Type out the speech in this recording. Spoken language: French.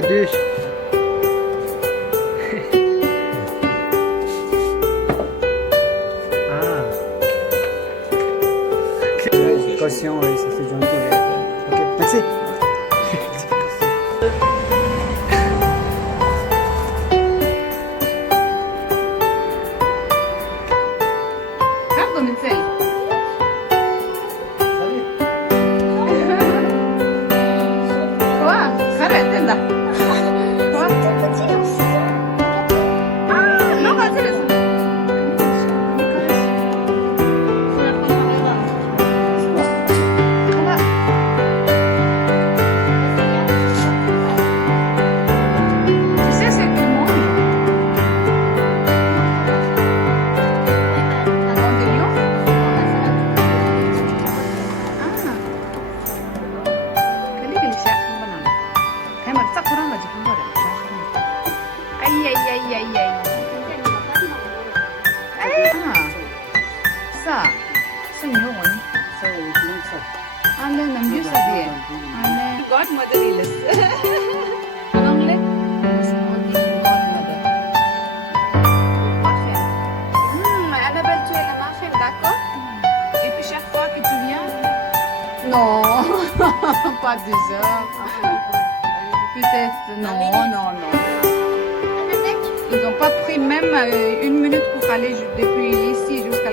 les douches. Ah. Caution, oui, ça c'est gentil. Ok, merci. Правда, Мицель? Quoi? Arrête, là. Quoi? Ah, non, vas-y, vas-y. Tu sais ce qu'ils mangent? Dans des lions? خليك الاشياء كمان كمان تسكر ما تجيب برا اي ça c'est mieux on est mieux ça bien on est godmother is en anglais godmother Annabelle tu es la marraine d'accord et puis chaque fois que tu viens non pas 2 heures peut-être non ils n'ont pas pris même 1 minute pour aller depuis ici jusqu'à